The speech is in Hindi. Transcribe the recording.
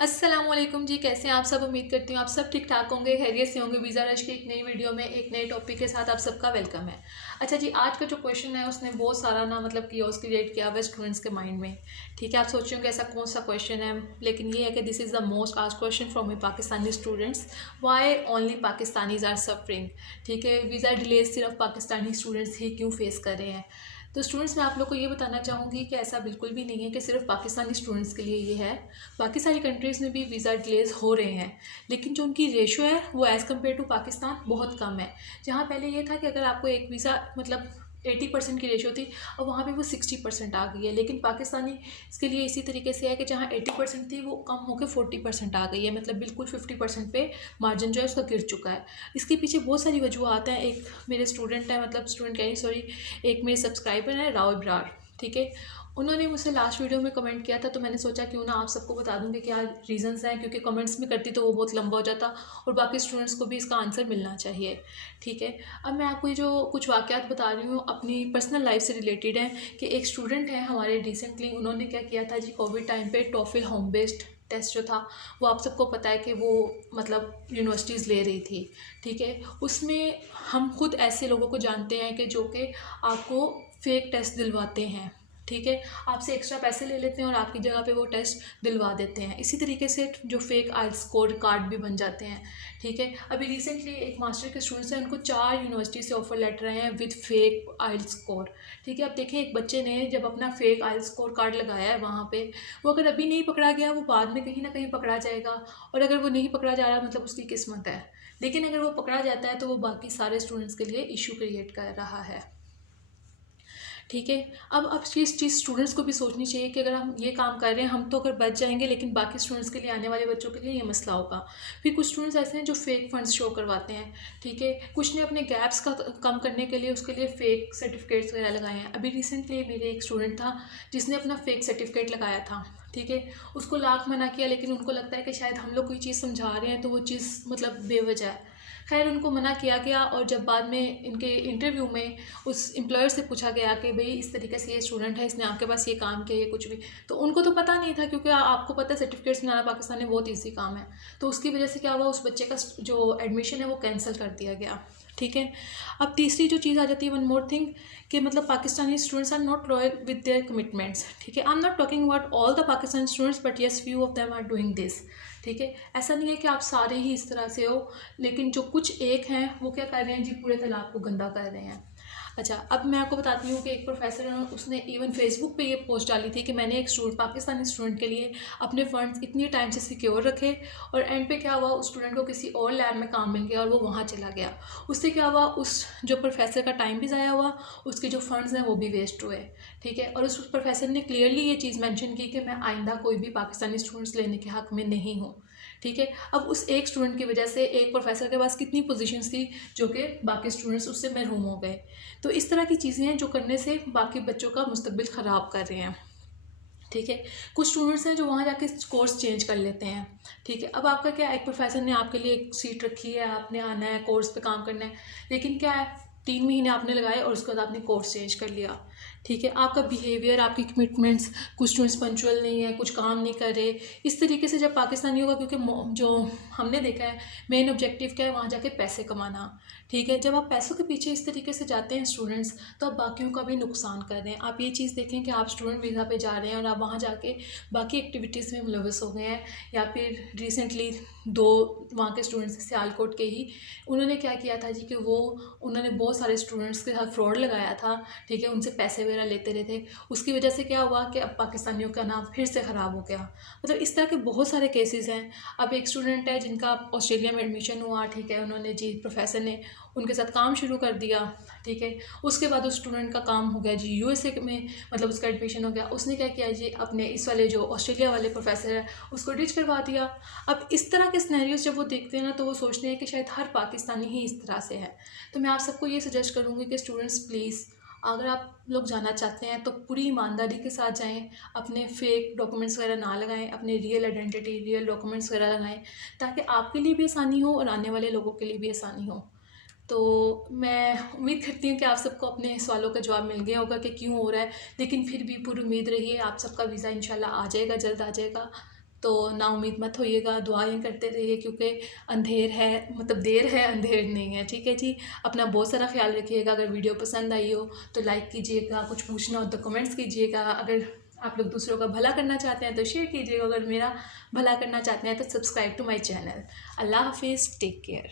अस्सलामुअलैकुम जी, कैसे हैं आप सब। उम्मीद करती हूँ आप सब ठीक ठाक होंगे, खैरियत से होंगे। वीज़ा रश की एक नई वीडियो में एक नए टॉपिक के साथ आप सबका वेलकम है। अच्छा जी, आज का जो क्वेश्चन है उसने बहुत सारा ना मतलब कियोस क्रिएट किया हुआ स्टूडेंट्स के माइंड में। ठीक है, आप सोच रहे होंगे ऐसा कौन सा क्वेश्चन है, लेकिन ये है कि this is the most asked question from a Pakistani students, why only Pakistanis are suffering. ठीक है, वीज़ा डिलेज सिर्फ पाकिस्तानी स्टूडेंट्स ही क्यों फेस कर रहे हैं। तो स्टूडेंट्स, मैं आप लोग को ये बताना चाहूँगी कि ऐसा बिल्कुल भी नहीं है कि सिर्फ पाकिस्तानी स्टूडेंट्स के लिए ये है। बाकी सारी कंट्रीज़ में भी वीज़ा डिलेज हो रहे हैं, लेकिन जो उनकी रेशो है वो एज़ कम्पेयर टू पाकिस्तान बहुत कम है। जहाँ पहले ये था कि अगर आपको एक वीज़ा मतलब 80% की रेशो थी, और वहाँ पे वो 60% आ गई है। लेकिन पाकिस्तानी इसके लिए इसी तरीके से है कि जहाँ 80% थी वो कम होकर 40% आ गई है, मतलब बिल्कुल 50% पे मार्जिन जो है उसका गिर चुका है। इसके पीछे बहुत सारी वजूहत हैं। एक मेरे स्टूडेंट है, मतलब स्टूडेंट कह रही सॉरी, एक मेरे सब्सक्राइबर है राव इब्रार। ठीक है, उन्होंने मुझसे लास्ट वीडियो में कमेंट किया था, तो मैंने सोचा क्यों ना आप सबको बता दूं कि क्या रीज़न्स हैं, क्योंकि कमेंट्स में करती तो वो बहुत लंबा हो जाता और बाकी स्टूडेंट्स को भी इसका आंसर मिलना चाहिए। ठीक है, अब मैं आपको ये जो कुछ वाक़यात बता रही हूँ अपनी पर्सनल लाइफ से रिलेटेड हैं। कि एक स्टूडेंट है हमारे रिसेंटली, उन्होंने क्या किया था जी, कोविड टाइम पे टॉफिल होम बेस्ड टेस्ट जो था वो आप सबको पता है कि वो मतलब यूनिवर्सिटीज़ ले रही थी। ठीक है, उसमें हम खुद ऐसे लोगों को जानते हैं कि जो कि आपको फेक टेस्ट दिलवाते हैं। ठीक है, आपसे एक्स्ट्रा पैसे ले लेते हैं और आपकी जगह पे वो टेस्ट दिलवा देते हैं। इसी तरीके से जो फेक आइल्स स्कोर कार्ड भी बन जाते हैं। ठीक है, अभी रिसेंटली एक मास्टर के स्टूडेंट्स हैं, उनको 4 यूनिवर्सिटी से ऑफर लेटर आए हैं विद फेक आइल्स स्कोर। ठीक है, अब देखें एक बच्चे ने जब अपना फेक आइल्स स्कोर कार्ड लगाया है वहाँ पे, वो अगर अभी नहीं पकड़ा गया वो बाद में कहीं ना कहीं पकड़ा जाएगा। और अगर वो नहीं पकड़ा जा रहा मतलब उसकी किस्मत है। लेकिन अगर वो पकड़ा जाता है तो वो बाकी सारे स्टूडेंट्स के लिए इशू क्रिएट कर रहा है। ठीक है, अब इस चीज़ स्टूडेंट्स को भी सोचनी चाहिए कि अगर हम ये काम कर रहे हैं हम तो अगर बच जाएंगे, लेकिन बाकी स्टूडेंट्स के लिए, आने वाले बच्चों के लिए ये मसला होगा। फिर कुछ स्टूडेंट्स ऐसे हैं जो फेक फंड्स शो करवाते हैं। ठीक है, कुछ ने अपने गैप्स का कम करने के लिए उसके लिए फेक सर्टिफिकेट्स वगैरह लगाए हैं। अभी रिसेंटली मेरे एक स्टूडेंट था जिसने अपना फेक सर्टिफिकेट लगाया था। ठीक है, उसको लाख मना किया, लेकिन उनको लगता है कि शायद हम लोग कोई चीज़ समझा रहे हैं तो वो चीज़ मतलब बेवजह है। खैर, उनको मना किया गया, और जब बाद में इनके इंटरव्यू में उस एम्प्लॉयर से पूछा गया कि भाई इस तरीके से ये स्टूडेंट है, इसने आपके पास ये काम किया, ये कुछ भी, तो उनको तो पता नहीं था, क्योंकि आपको पता है सर्टिफिकेट्स बनाना पाकिस्तान में बहुत ईजी काम है। तो उसकी वजह से क्या हुआ, उस बच्चे का जो एडमिशन है वो कैंसिल कर दिया गया। ठीक है, अब तीसरी जो चीज़ आ जाती है, वन मोर थिंग, कि मतलब Pakistani students are not loyal with their commitments. ठीक है, I am not talking about all the Pakistani students, but yes few of them are doing this. ठीक है, ऐसा नहीं है कि आप सारे ही इस तरह से हो, लेकिन जो कुछ एक हैं वो क्या कर रहे हैं जी, पूरे तालाब को गंदा कर रहे हैं। अच्छा, अब मैं आपको बताती हूँ कि एक प्रोफेसर है, उसने इवन फेसबुक पे ये पोस्ट डाली थी कि मैंने एक पाकिस्तानी स्टूडेंट के लिए अपने फंड्स इतनी टाइम से सिक्योर रखे, और एंड पे क्या हुआ, उस स्टूडेंट को किसी और लैब में काम मिल गया और वो वहाँ चला गया। उससे क्या हुआ, उस जो प्रोफेसर का टाइम भी ज़ाया हुआ, उसके जो फंड्स हैं वो भी वेस्ट हुए। ठीक है, और उस प्रोफेसर ने क्लियरली ये चीज़ मेंशन की कि मैं आइंदा कोई भी पाकिस्तानी स्टूडेंट्स लेने के हक़ में नहीं हूँ। ठीक है, अब उस एक स्टूडेंट की वजह से एक प्रोफेसर के पास कितनी पोजीशंस थी जो कि बाकी स्टूडेंट्स उससे महरूम हो गए। तो इस तरह की चीज़ें हैं जो करने से बाकी बच्चों का मुस्तकबिल ख़राब कर रहे हैं। ठीक है, कुछ स्टूडेंट्स हैं जो वहाँ जाके कोर्स चेंज कर लेते हैं। ठीक है, अब आपका क्या, एक प्रोफेसर ने आपके लिए एक सीट रखी है, आपने आना है, कोर्स पे काम करना है, लेकिन क्या है, 3 महीने आपने लगाए और उसके बाद आपने कोर्स चेंज कर लिया। ठीक है, आपका बिहेवियर, आपकी कमिटमेंट्स, कुछ स्टूडेंट्स पंचुअल नहीं है, कुछ काम नहीं कर रहे, इस तरीके से जब पाकिस्तानी होगा, क्योंकि जो हमने देखा है मेन ऑब्जेक्टिव क्या है, वहाँ जाके पैसे कमाना। ठीक है, जब आप पैसों के पीछे इस तरीके से जाते हैं स्टूडेंट्स, तो आप बाकियों का भी नुकसान कर रहे हैं। आप ये चीज़ देखें कि आप स्टूडेंट वीज़ा पे जा रहे हैं और आप वहाँ जाके बाकी एक्टिविटीज़ में मुलविस हो गए हैं। या फिर रिसेंटली 2 वहाँ के स्टूडेंट्स सियालकोट के ही, उन्होंने क्या किया था जी, कि वो उन्होंने बहुत सारे स्टूडेंट्स के साथ फ्रॉड लगाया था। ठीक है, उनसे पैसे वगैरह लेते रहे थे। उसकी वजह से क्या हुआ कि अब पाकिस्तानियों का नाम फिर से ख़राब हो गया। मतलब इस तरह के बहुत सारे केसेस हैं। अब एक स्टूडेंट है जिनका ऑस्ट्रेलिया में एडमिशन हुआ। ठीक है, उन्होंने जी, प्रोफेसर ने उनके साथ काम शुरू कर दिया। ठीक है, उसके बाद उस स्टूडेंट का काम हो गया जी यूएसए में, मतलब उसका एडमिशन हो गया। उसने क्या किया जी, अपने इस वाले जो ऑस्ट्रेलिया वाले प्रोफेसर है उसको डिच करवा दिया। अब इस तरह के सिनेरियोज जब वो देखते हैं ना, तो वो सोचते हैं कि शायद हर पाकिस्तानी ही इस तरह से है। तो मैं आप सबको ये सजेस्ट करूँगी कि स्टूडेंट्स प्लीज़, अगर आप लोग जाना चाहते हैं तो पूरी ईमानदारी के साथ जाएं, अपने फेक डॉक्यूमेंट्स वगैरह ना लगाएं, अपने रियल आइडेंटिटी, रियल डॉक्यूमेंट्स वगैरह लगाएं, ताकि आपके लिए भी आसानी हो और आने वाले लोगों के लिए भी आसानी हो। तो मैं उम्मीद करती हूँ कि आप सबको अपने सवालों का जवाब मिल गया होगा कि क्यों हो रहा है, लेकिन फिर भी पूरी उम्मीद रही है, आप सबका वीज़ा इंशाल्लाह आ जाएगा, जल्द आ जाएगा। तो नाउम्मीद मत होइएगा, दुआएं करते रहिए, क्योंकि अंधेर है, मतलब देर है अंधेर नहीं है। ठीक है जी, अपना बहुत सारा ख्याल रखिएगा। अगर वीडियो पसंद आई हो तो लाइक कीजिएगा, कुछ पूछना हो तो कमेंट्स कीजिएगा। अगर आप लोग दूसरों का भला करना चाहते हैं तो शेयर कीजिएगा, अगर मेरा भला करना चाहते हैं तो सब्सक्राइब टू माई चैनल। अल्लाह हाफिज़, टेक केयर।